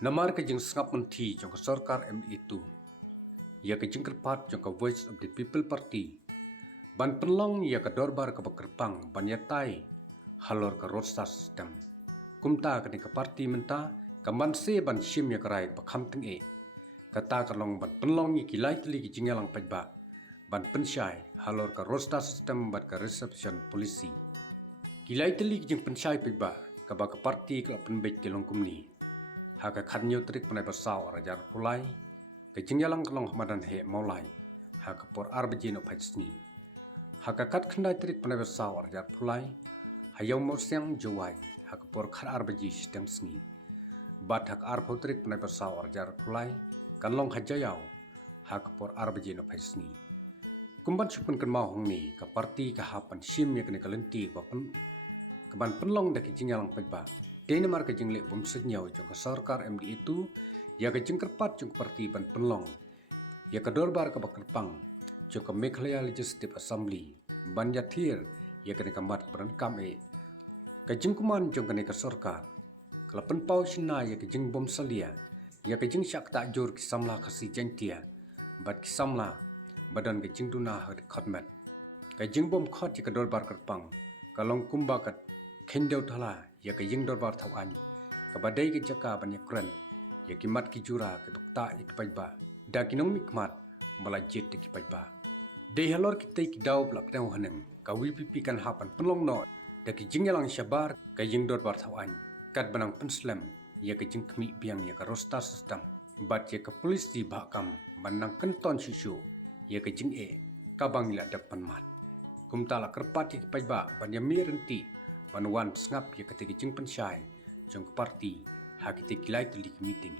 Namar ke jeng sengap menti jong ke sarkar itu. Ya ke jeng kerpat jong ke Voice of the People Party. Ban penlong ya ke dorbar ke bekerpang ban yatai halor ke rosta sistem. Kumta ke ke parti menta kamban se ban shim ya kerai bakam teng e. Kata kalong ban penlong ya kilai teli ke jingalang pajba. Ban pensyai halor ke rosta sistem ban ke reception polisi. Kilai teli ke jeng pensyai pajba ke baka parti ke penbet ke longkum ni. Haka kanyo trik panai basau rajar pulai ke jingyalang kelong hamadan he maulai haka por arbajin of hajsni haka kat khandai trik panai basau rajar pulai hayau mosyang jawai haka por khar arbaji sistem sni bat hak arpo trik panai basau rajar pulai kanlong hajayau haka por arbajin of hajsni kumban supun kan mau hongni ka parti ka hapan sim ya kene kalenti bapen keban penlong dak jingyalang pajba Denmark ke jenglek bom senyau jong ke sarkar MD itu ya ke jengkerpat jong parti ban penlong ya ke dorbar ke bakerpang jong ke Meghalaya Legislative Assembly ban yathir ya ke nekamat berankam ke jengkuman jong ke sarkar kelapen pau sina ya ke jeng bom salia ya ke jeng syak tak jur kisamla kasi jentia bat kisamla badan ke jeng duna had khotmat ke jeng bom khot ya ke dorbar kerpang kalong kumba kat Kendau thala ya ke yeng dorbar thawan ke badai ke jaka ban yakran ya ki mat ki jura ke bakta ya ki pajba da kinong mikmat bala jet ki pajba de halor ki te ki daw blak tau haneng ka wipipi kan hapan penlong no da ki jingyalang syabar ke yeng dorbar thawan kat banang penslam ya ke jing kmi biang ya ke rosta sistem bat ya ke polis di bakam banang kenton sisu ya ke jing ka bangila depan mat kumtala kerpat ya ki pajba ban ya mirenti Panuan sengap ya ketika jeng pensyai jeng parti hak kita kilai telik meeting.